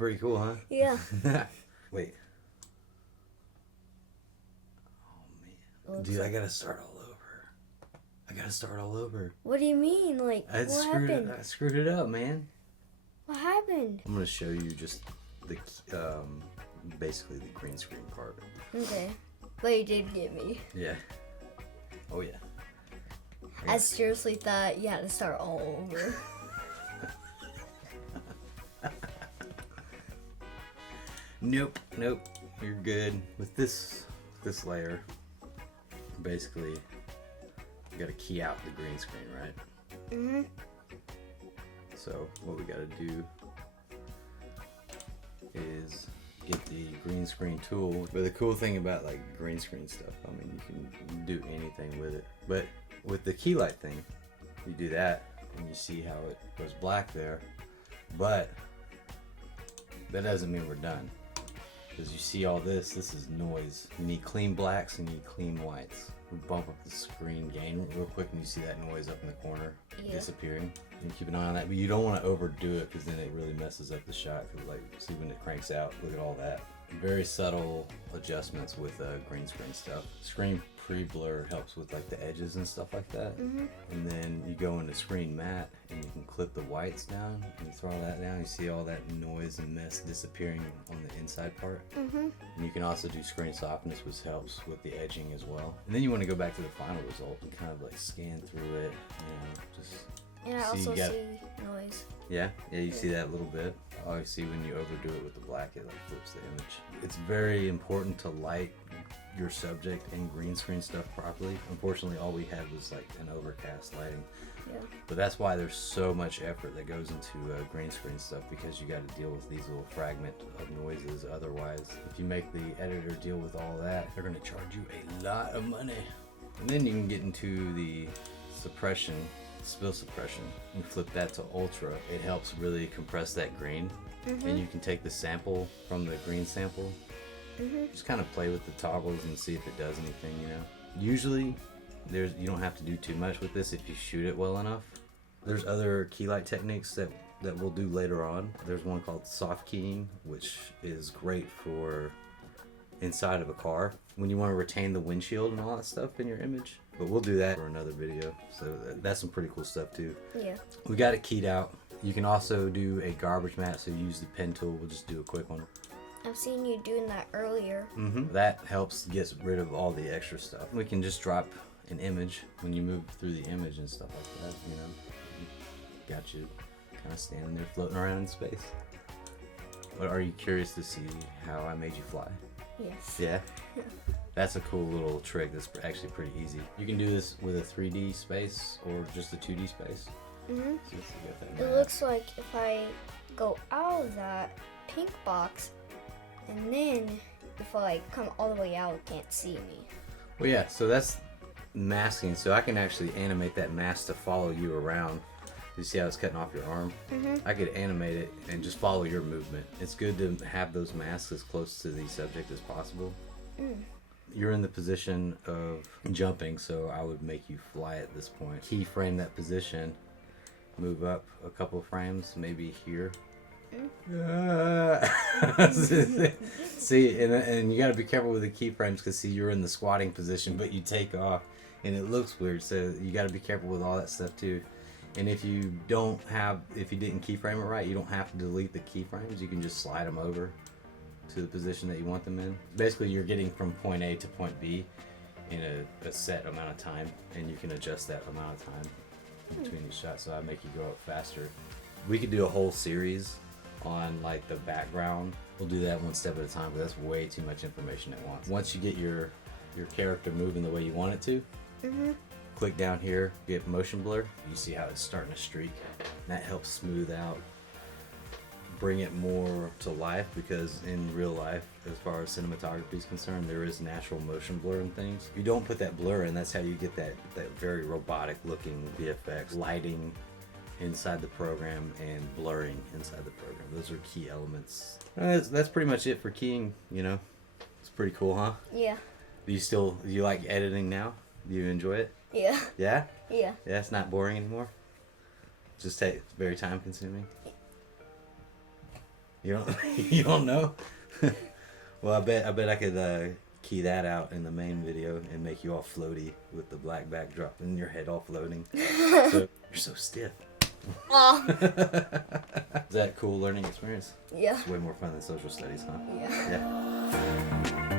pretty cool, huh? Yeah. Wait. Oh man, dude, I gotta start all over. What do you mean? Like, what happened? I screwed it up, man. What happened? I'm gonna show you just the basically the green screen part. Okay. But you did get me. Yeah. Oh yeah. I seriously thought you had to start all over. Nope. You're good with this layer. Basically, you gotta key out the green screen, right? Mhm. So what we gotta do is get the green screen tool. But the cool thing about like green screen stuff, I mean, you can do anything with it. But with the key light thing, you do that and you see how it goes black there. But that doesn't mean we're done. Because you see all this is noise. You need clean blacks and you need clean whites. We bump up the screen gain real quick and you see that noise up in the corner disappearing. And keep an eye on that, but you don't want to overdo it because then it really messes up the shot. Because like, see when it cranks out, look at all that. Very subtle adjustments with green screen stuff. Screen pre-blur helps with like the edges and stuff like that. Mhm. And then you go into screen matte and you can clip the whites down and you throw that down. You see all that noise and mess disappearing on the inside part. Mhm. And you can also do screen softness, which helps with the edging as well. And then you want to go back to the final result and kind of like scan through it, just. And I also see noise. Yeah, you see that a little bit. I always see when you overdo it with the black, it like flips the image. It's very important to light your subject and green screen stuff properly. Unfortunately, all we had was like an overcast lighting. Yeah. But that's why there's so much effort that goes into green screen stuff, because you got to deal with these little fragment of noises. Otherwise, if you make the editor deal with all that, they're going to charge you a lot of money. And then you can get into the suppression, spill suppression. You flip that to ultra. It helps really compress that green. And you can take the sample from the green sample, just kind of play with the toggles and see if it does anything, Usually you don't have to do too much with this if you shoot it well enough. There's other key light techniques that we'll do later on. There's one called soft keying, which is great for inside of a car when you want to retain the windshield and all that stuff in your image. But we'll do that for another video. So that's some pretty cool stuff too. Yeah. We got it keyed out. You can also do a garbage matte, so use the pen tool. We'll just do a quick one. I've seen you doing that earlier. That helps get rid of all the extra stuff. We can just drop an image when you move through the image and stuff like that, Got you kind of standing there floating around in space. But are you curious to see how I made you fly? Yes. Yeah? That's a cool little trick that's actually pretty easy. You can do this with a 3D space or just a 2D space. So you got that It looks like if I go out of that pink box, and then if I come all the way out, it can't see me. Well, yeah, so that's masking. So I can actually animate that mask to follow you around. You see how it's cutting off your arm? I could animate it and just follow your movement. It's good to have those masks as close to the subject as possible. You're in the position of jumping, so I would make you fly at this point. Keyframe that position, move up a couple frames, maybe here. See, and you got to be careful with the keyframes, because see, you're in the squatting position, but you take off and it looks weird, so you got to be careful with all that stuff too. And if you didn't keyframe it right, you don't have to delete the keyframes. You can just slide them over to the position that you want them in. Basically, you're getting from point A to point B in a set amount of time, and you can adjust that amount of time between each shots, so I make you go up faster. We could do a whole series on like the background. We'll do that one step at a time, but that's way too much information at once. Once you get your character moving the way you want it to, click down here, get motion blur. You see how it's starting to streak. That helps smooth out, bring it more to life, because in real life, as far as cinematography is concerned, there is natural motion blur and things. If you don't put that blur in, that's how you get that very robotic looking VFX lighting inside the program and blurring inside the program. Those are key elements. That's pretty much it for keying, It's pretty cool, huh? Yeah. Do you like editing now? Do you enjoy it? Yeah. Yeah? Yeah. Yeah, it's not boring anymore? It's very time consuming? You don't you don't know? Well, I bet I could key that out in the main video and make you all floaty with the black backdrop and your head all floating. So, you're so stiff. Oh. Is that a cool learning experience? Yeah. It's way more fun than social studies, huh? Yeah. Yeah.